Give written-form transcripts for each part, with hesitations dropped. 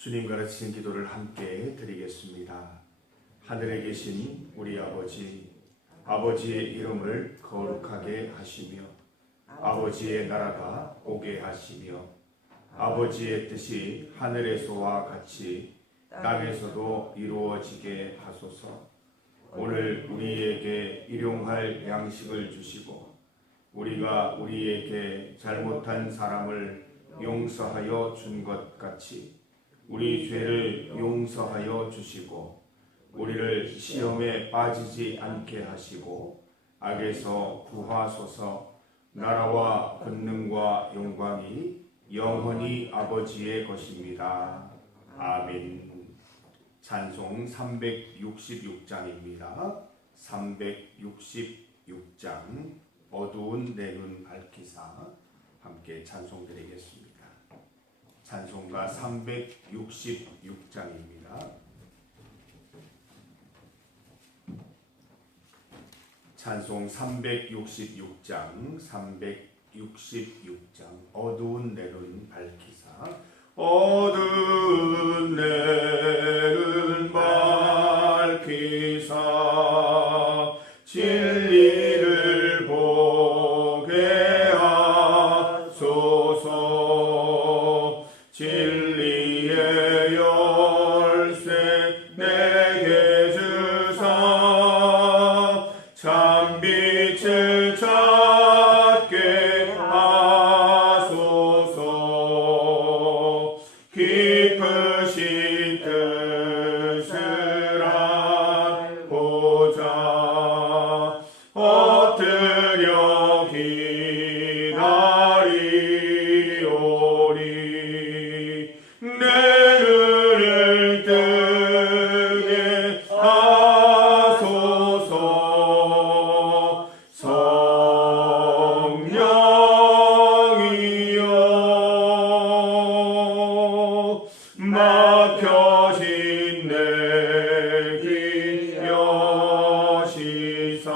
주님 가르치신 기도를 함께 드리겠습니다. 하늘에 계신 우리 아버지, 아버지의 이름을 거룩하게 하시며 아버지의 나라가 오게 하시며 아버지의 뜻이 하늘에서와 같이 땅에서도 이루어지게 하소서. 오늘 우리에게 일용할 양식을 주시고 우리가 우리에게 잘못한 사람을 용서하여 준 것 같이 우리 죄를 용서하여 주시고 우리를 시험에 빠지지 않게 하시고 악에서 구하소서. 나라와 권능과 영광이 영원히 아버지의 것입니다. 아멘. 찬송 366장입니다. 366장 어두운 내 눈 밝히사 함께 찬송드리겠습니다. 찬송가 366장입니다. 찬송 366장 어두운 내 눈 밝히사. 어두운 내 눈 밝히사 진리를 보게 하소서. 진리의 열쇠 내게 주사 참빛을 찾게 하소서. 깊으신 뜻을 알고자 엎드려 기다리오리. 내 눈을 뜨게 하소서. 성령이여 막혀진 내 길 여시사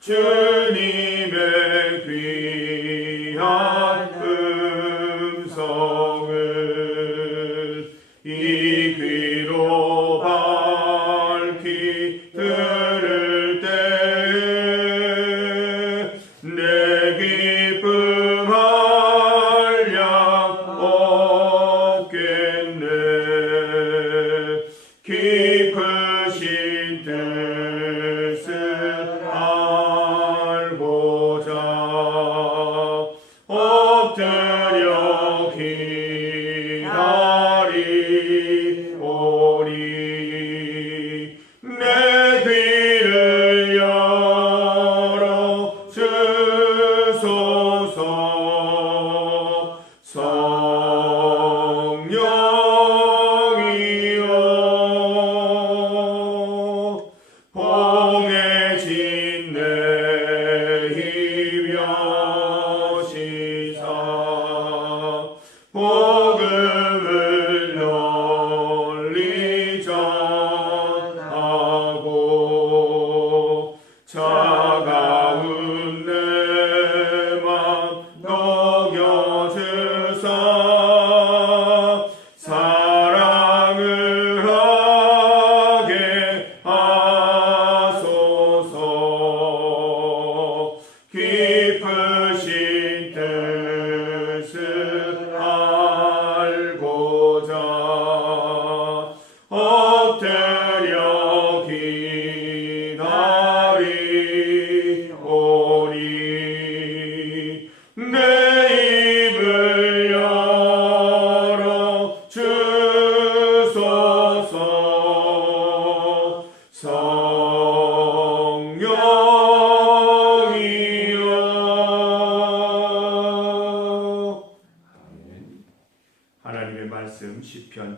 주님의 귀한 음성을 이 귀로 밝히 들을 때 내 기쁨 한량 없겠네. 깊으신 뜻을 알고자 엎드려 기다리오리. 내 귀를 열어 주소서. 성령이여 봉해진 내 힘 여시사 복음을 널리 전하고 차가운 내 맘 녹여주사 사랑을 하게 하소서. 깊으신 뜻을 알고자 엎드려 기다리오리. 내 입을 열어 주소서. 성령이여. 하나님의 말씀 시편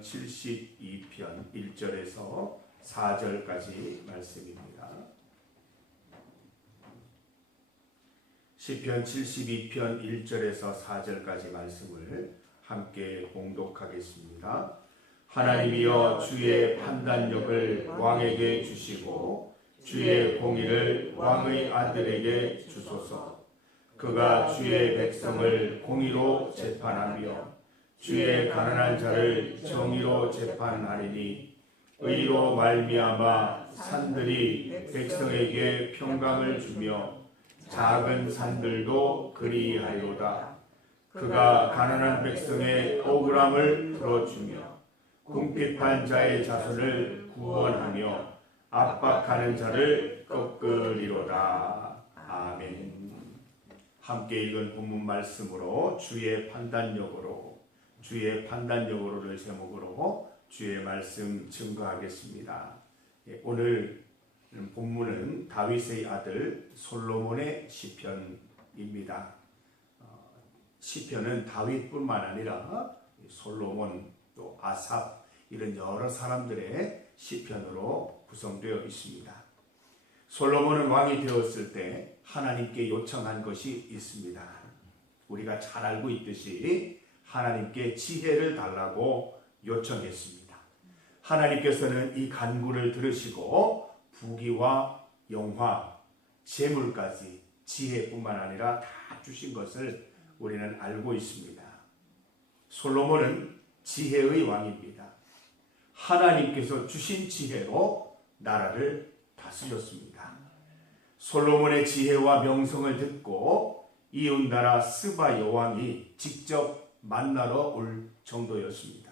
72편 1절에서 4절까지 말씀입니다. 시편 72편 1절에서 4절까지 말씀을 함께 봉독하겠습니다. 하나님이여 주의 판단력을 왕에게 주시고 주의 공의를 왕의 아들에게 주소서. 그가 주의 백성을 공의로 재판하며 주의 가난한 자를 정의로 재판하리니 의로 말미암아 산들이 백성에게 평강을 주며 작은 산들도 그리하리로다. 그가 가난한 백성의 억울함을 풀어주며 궁핍한 자의 자손을 구원하며 압박하는 자를 꺾으리로다. 아멘. 함께 읽은 본문 말씀으로 주의 판단력으로를 제목으로 주의 말씀 증거하겠습니다. 오늘 본문은 다윗의 아들 솔로몬의 시편입니다. 시편은 다윗뿐만 아니라 솔로몬 또 아삽 이런 여러 사람들의 시편으로 구성되어 있습니다. 솔로몬은 왕이 되었을 때 하나님께 요청한 것이 있습니다. 우리가 잘 알고 있듯이 하나님께 지혜를 달라고 요청했습니다. 하나님께서는 이 간구를 들으시고 부귀와 영화, 재물까지 지혜뿐만 아니라 다 주신 것을 우리는 알고 있습니다. 솔로몬은 지혜의 왕입니다. 하나님께서 주신 지혜로 나라를 다스렸습니다. 솔로몬의 지혜와 명성을 듣고 이웃나라 스바 여왕이 직접 만나러 올 정도였습니다.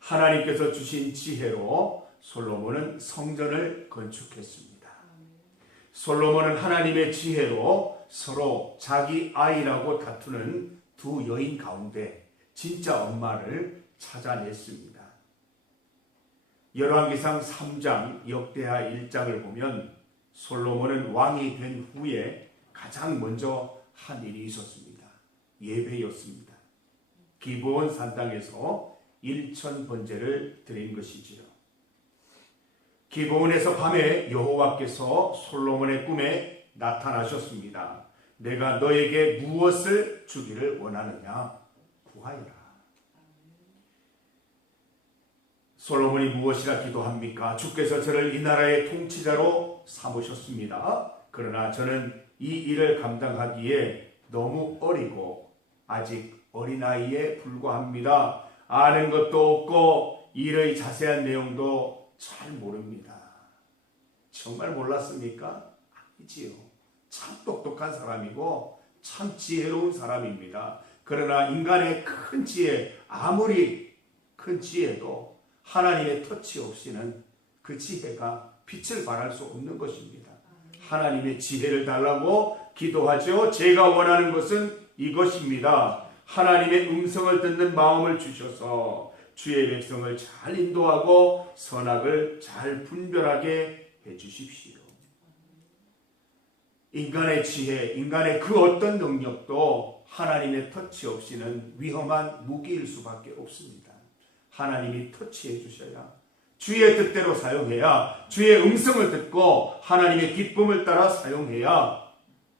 하나님께서 주신 지혜로 솔로몬은 성전을 건축했습니다. 솔로몬은 하나님의 지혜로 서로 자기 아이라고 다투는 두 여인 가운데 진짜 엄마를 찾아냈습니다. 열왕기상 3장 역대하 1장을 보면 솔로몬은 왕이 된 후에 가장 먼저 한 일이 있었습니다. 예배였습니다. 기브온 산당에서 일천 번제를 드린 것이지요. 기브온에서 밤에 여호와께서 솔로몬의 꿈에 나타나셨습니다. 내가 너에게 무엇을 주기를 원하느냐 구하여라. 솔로몬이 무엇이라 기도합니까? 주께서 저를 이 나라의 통치자로 삼으셨습니다. 그러나 저는 이 일을 감당하기에 너무 어리고 아직 어린아이에 불과합니다. 아는 것도 없고 일의 자세한 내용도 잘 모릅니다. 정말 몰랐습니까? 아니지요. 참 똑똑한 사람이고 참 지혜로운 사람입니다. 그러나 인간의 큰 지혜, 아무리 큰 지혜도 하나님의 터치 없이는 그 지혜가 빛을 발할 수 없는 것입니다. 하나님의 지혜를 달라고 기도하죠. 제가 원하는 것은 이것입니다. 하나님의 음성을 듣는 마음을 주셔서 주의 백성을 잘 인도하고 선악을 잘 분별하게 해주십시오. 인간의 지혜, 인간의 그 어떤 능력도 하나님의 터치 없이는 위험한 무기일 수밖에 없습니다. 하나님이 터치해 주셔야, 주의 뜻대로 사용해야, 주의 음성을 듣고 하나님의 기쁨을 따라 사용해야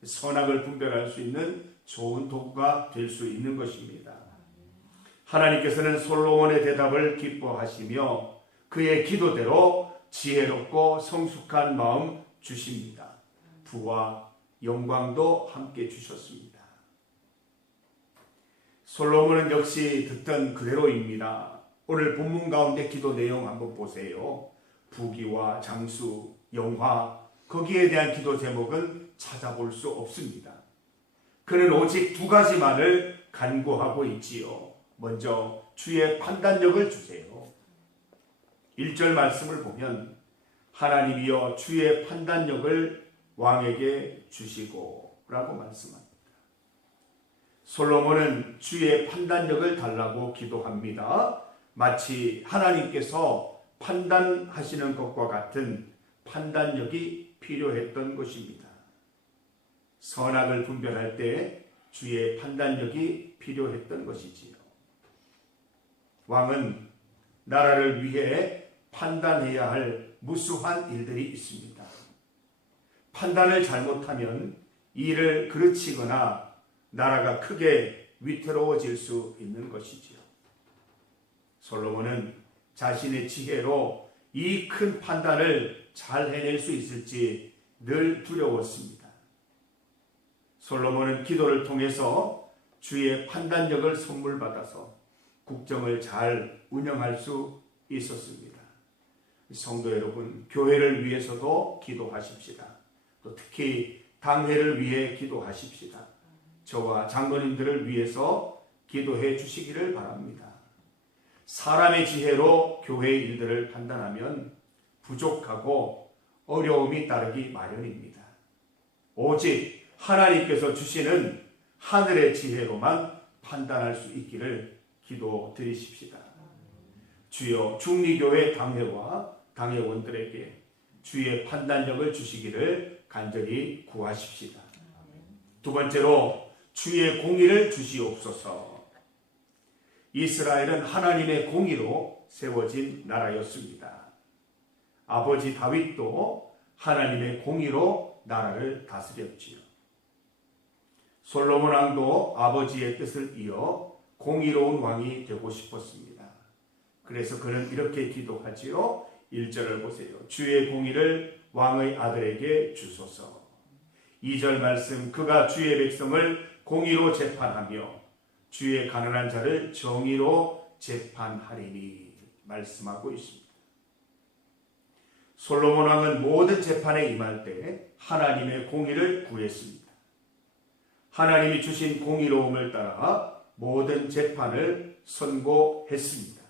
선악을 분별할 수 있는 좋은 도구가 될 수 있는 것입니다. 하나님께서는 솔로몬의 대답을 기뻐하시며 그의 기도대로 지혜롭고 성숙한 마음 주십니다. 부와 영광도 함께 주셨습니다. 솔로몬은 역시 듣던 그대로입니다. 오늘 본문 가운데 기도 내용 한번 보세요. 부귀와 장수, 영화, 거기에 대한 기도 제목은 찾아볼 수 없습니다. 그는 오직 두 가지만을 간구하고 있지요. 먼저 주의 판단력을 주세요. 1절 말씀을 보면 하나님이여 주의 판단력을 왕에게 주시고 라고 말씀합니다. 솔로몬은 주의 판단력을 달라고 기도합니다. 마치 하나님께서 판단하시는 것과 같은 판단력이 필요했던 것입니다. 선악을 분별할 때 주의 판단력이 필요했던 것이지요. 왕은 나라를 위해 판단해야 할 무수한 일들이 있습니다. 판단을 잘못하면 일을 그르치거나 나라가 크게 위태로워질 수 있는 것이지요. 솔로몬은 자신의 지혜로 이 큰 판단을 잘 해낼 수 있을지 늘 두려웠습니다. 솔로몬은 기도를 통해서 주의 판단력을 선물 받아서 국정을 잘 운영할 수 있었습니다. 성도 여러분, 교회를 위해서도 기도하십시다. 또 특히 당회를 위해 기도하십시다. 저와 장로님들을 위해서 기도해 주시기를 바랍니다. 사람의 지혜로 교회 일들을 판단하면 부족하고 어려움이 따르기 마련입니다. 오직 하나님께서 주시는 하늘의 지혜로만 판단할 수 있기를 기도드리십시다. 주여, 중리교회 당회와 당회원들에게 주의 판단력을 주시기를 간절히 구하십시다. 두 번째로, 주의 공의를 주시옵소서. 이스라엘은 하나님의 공의로 세워진 나라였습니다. 아버지 다윗도 하나님의 공의로 나라를 다스렸지요. 솔로몬 왕도 아버지의 뜻을 이어 공의로운 왕이 되고 싶었습니다. 그래서 그는 이렇게 기도하지요. 1절을 보세요. 주의 공의를 왕의 아들에게 주소서. 2절 말씀, 그가 주의 백성을 공의로 재판하며 주의 가난한 자를 정의로 재판하리니 말씀하고 있습니다. 솔로몬 왕은 모든 재판에 임할 때 하나님의 공의를 구했습니다. 하나님이 주신 공의로움을 따라 모든 재판을 선고했습니다.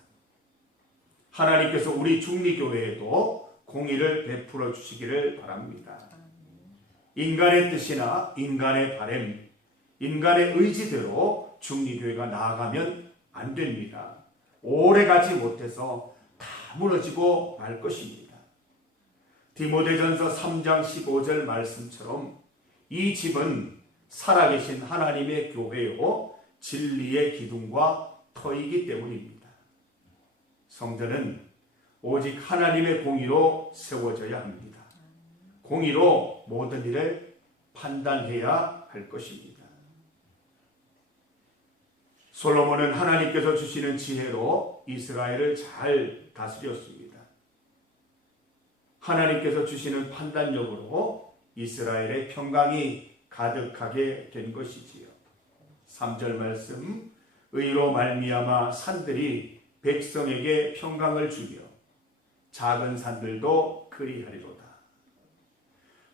하나님께서 우리 중리교회에도 공의를 베풀어 주시기를 바랍니다. 인간의 뜻이나 인간의 바람, 인간의 의지대로 중리교회가 나아가면 안 됩니다. 오래 가지 못해서 다 무너지고 말 것입니다. 디모데전서 3장 15절 말씀처럼 이 집은 살아계신 하나님의 교회요 진리의 기둥과 터이기 때문입니다. 성전은 오직 하나님의 공의로 세워져야 합니다. 공의로 모든 일을 판단해야 할 것입니다. 솔로몬은 하나님께서 주시는 지혜로 이스라엘을 잘 다스렸습니다. 하나님께서 주시는 판단력으로 이스라엘의 평강이 가득하게 된 것이지요. 3절 말씀, 의로 말미암아 산들이 백성에게 평강을 주며 작은 산들도 그리하리로다.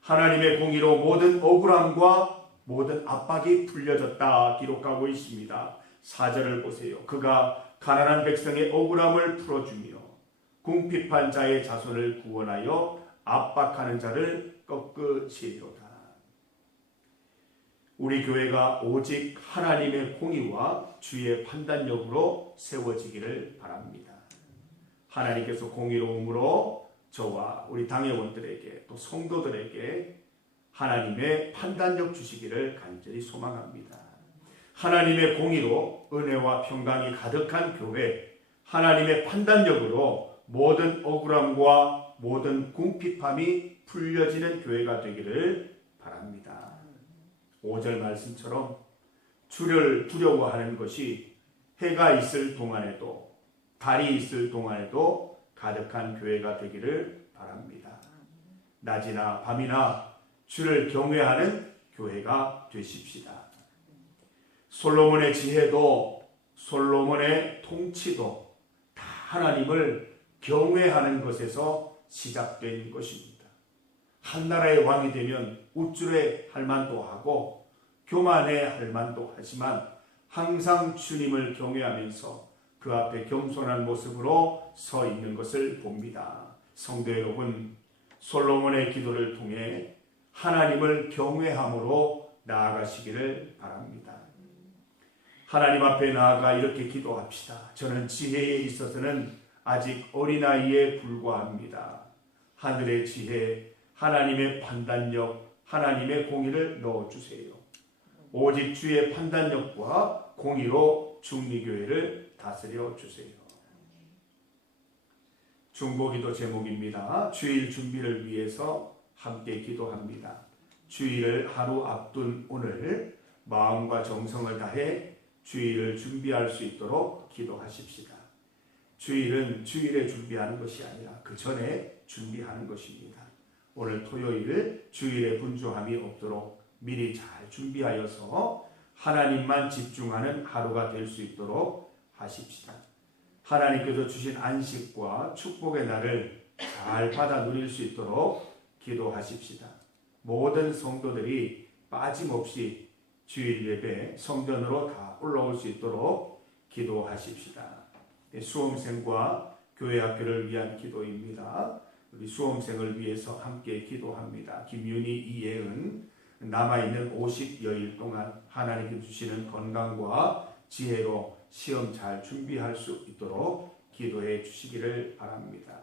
하나님의 공의로 모든 억울함과 모든 압박이 풀려졌다 기록하고 있습니다. 4절을 보세요. 그가 가난한 백성의 억울함을 풀어주며 궁핍한 자의 자손을 구원하여 압박하는 자를 꺾으시리로다. 우리 교회가 오직 하나님의 공의와 주의 판단력으로 세워지기를 바랍니다. 하나님께서 공의로움으로 저와 우리 당회원들에게 또 성도들에게 하나님의 판단력 주시기를 간절히 소망합니다. 하나님의 공의로 은혜와 평강이 가득한 교회, 하나님의 판단력으로 모든 억울함과 모든 궁핍함이 풀려지는 교회가 되기를 바랍니다. 5절 말씀처럼 주를 두려워하는 것이 해가 있을 동안에도 달이 있을 동안에도 가득한 교회가 되기를 바랍니다. 낮이나 밤이나 주를 경외하는 교회가 되십시다. 솔로몬의 지혜도 솔로몬의 통치도 다 하나님을 경외하는 것에서 시작된 것입니다. 한 나라의 왕이 되면 우쭐해 할 만도 하고 교만해 할 만도 하지만 항상 주님을 경외하면서 그 앞에 겸손한 모습으로 서 있는 것을 봅니다. 성도 여러분, 솔로몬의 기도를 통해 하나님을 경외함으로 나아가시기를 바랍니다. 하나님 앞에 나아가 이렇게 기도합시다. 저는 지혜에 있어서는 아직 어린아이에 불과합니다. 하늘의 지혜, 하나님의 판단력, 하나님의 공의를 넣어주세요. 오직 주의 판단력과 공의로 중리교회를 다스려 주세요. 중보기도 제목입니다. 주일 준비를 위해서 함께 기도합니다. 주일을 하루 앞둔 오늘 마음과 정성을 다해 주일을 준비할 수 있도록 기도하십시다. 주일은 주일에 준비하는 것이 아니라 그 전에 준비하는 것입니다. 오늘 토요일 주일에 분주함이 없도록 미리 잘 준비하여서 하나님만 집중하는 하루가 될 수 있도록 하십시다. 하나님께서 주신 안식과 축복의 날을 잘 받아 누릴 수 있도록 기도하십시다. 모든 성도들이 빠짐없이 주일 예배 성전으로 다 올라올 수 있도록 기도하십시다. 수험생과 교회 학교를 위한 기도입니다. 우리 수험생을 위해서 함께 기도합니다. 김윤희, 이예은, 남아있는 50여일 동안 하나님께 주시는 건강과 지혜로 시험 잘 준비할 수 있도록 기도해 주시기를 바랍니다.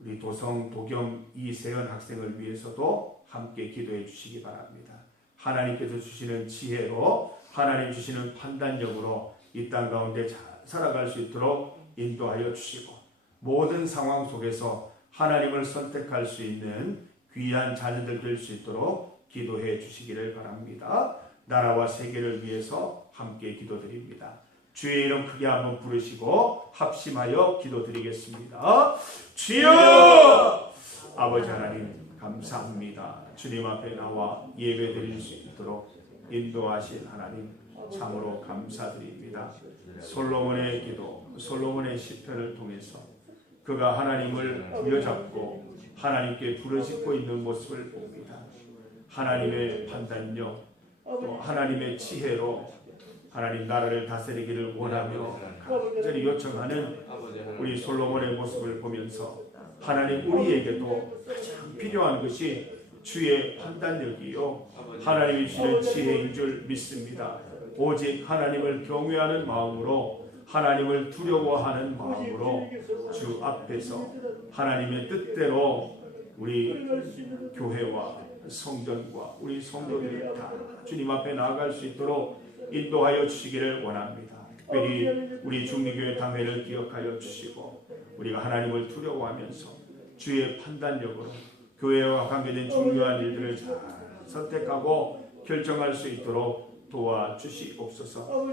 우리 도성, 도겸, 이세연 학생을 위해서도 함께 기도해 주시기 바랍니다. 하나님께서 주시는 지혜로, 하나님 주시는 판단력으로 이 땅 가운데 잘 살아갈 수 있도록 인도하여 주시고, 모든 상황 속에서 하나님을 선택할 수 있는 귀한 자녀들 될 수 있도록 기도해 주시기를 바랍니다. 나라와 세계를 위해서 함께 기도드립니다. 주의 이름 크게 한번 부르시고 합심하여 기도드리겠습니다. 주여! 아버지 하나님 감사합니다. 주님 앞에 나와 예배 드릴 수 있도록 인도하신 하나님 참으로 감사드립니다. 솔로몬의 기도, 솔로몬의 시편을 통해서 그가 하나님을 부여잡고 하나님께 부르짖고 있는 모습을 봅니다. 하나님의 판단력, 또 하나님의 지혜로 하나님 나라를 다스리기를 원하며 간절히 요청하는 우리 솔로몬의 모습을 보면서 하나님 우리에게도 가장 필요한 것이 주의 판단력이요 하나님이 주시는 지혜인 줄 믿습니다. 오직 하나님을 경외하는 마음으로, 하나님을 두려워하는 마음으로 주 앞에서 하나님의 뜻대로 우리 교회와 성전과 우리 성도들 다 주님 앞에 나아갈 수 있도록 인도하여 주시기를 원합니다. 특별히 우리 중리교회 당회를 기억하여 주시고 우리가 하나님을 두려워하면서 주의 판단력으로 교회와 관계된 중요한 일들을 잘 선택하고 결정할 수 있도록 도와주시옵소서.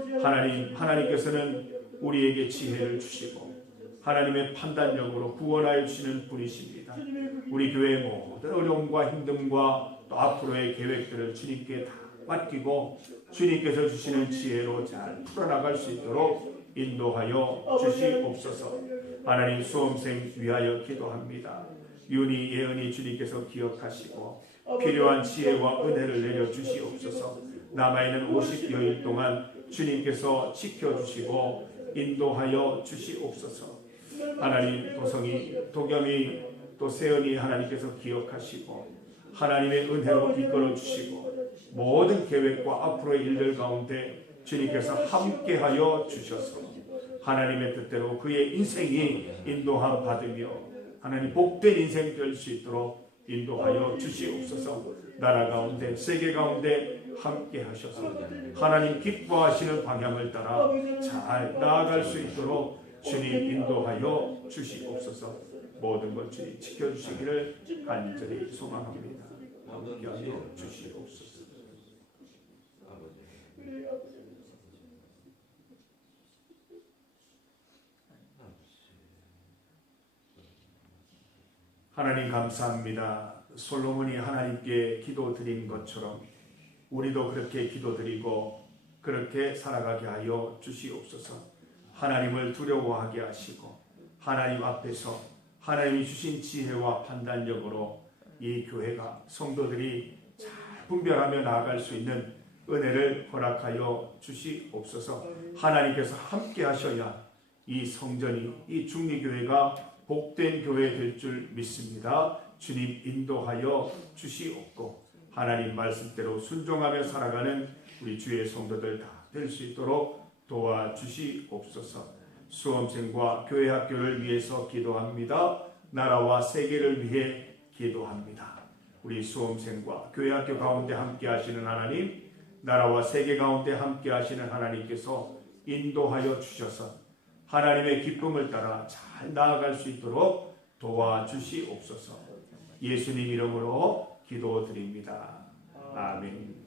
하나님께서는 우리에게 지혜를 주시고 하나님의 판단력으로 구원하여 주시는 분이십니다. 우리 교회의 모든 어려움과 힘듦과 또 앞으로의 계획들을 주님께 다 맡기고 주님께서 주시는 지혜로 잘 풀어나갈 수 있도록 인도하여 주시옵소서. 하나님 수험생 위하여 기도합니다. 윤희, 예은이 주님께서 기억하시고 필요한 지혜와 은혜를 내려주시옵소서. 남아있는 50여일 동안 주님께서 지켜주시고 인도하여 주시옵소서. 하나님 도성이, 도겸이, 또 세연이 하나님께서 기억하시고 하나님의 은혜로 이끌어 주시고 모든 계획과 앞으로의 일들 가운데 주님께서 함께하여 주셔서 하나님의 뜻대로 그의 인생이 인도함 받으며 하나님 복된 인생 될 수 있도록 인도하여 주시옵소서. 나라 가운데 세계 가운데 함께 하셔서 하나님 기뻐하시는 방향을 따라 잘 나아갈 수 있도록 주님 인도하여 주시옵소서. 모든 것 주님 지켜주시기를 간절히 소망합니다. 함께하여 주시옵소서. 하나님 감사합니다. 솔로몬이 하나님께 기도드린 것처럼 우리도 그렇게 기도드리고 그렇게 살아가게 하여 주시옵소서. 하나님을 두려워하게 하시고 하나님 앞에서 하나님이 주신 지혜와 판단력으로 이 교회가 성도들이 잘 분별하며 나아갈 수 있는 은혜를 허락하여 주시옵소서. 하나님께서 함께 하셔야 이 성전이, 이 중리교회가 복된 교회 될 줄 믿습니다. 주님 인도하여 주시옵고 하나님 말씀대로 순종하며 살아가는 우리 주의 성도들 다 될 수 있도록 도와주시옵소서. 수험생과 교회 학교를 위해서 기도합니다. 나라와 세계를 위해 기도합니다. 우리 수험생과 교회 학교 가운데 함께 하시는 하나님, 나라와 세계 가운데 함께 하시는 하나님께서 인도하여 주셔서 하나님의 기쁨을 따라 잘 나아갈 수 있도록 도와주시옵소서. 예수님 이름으로 기도드립니다. 아멘.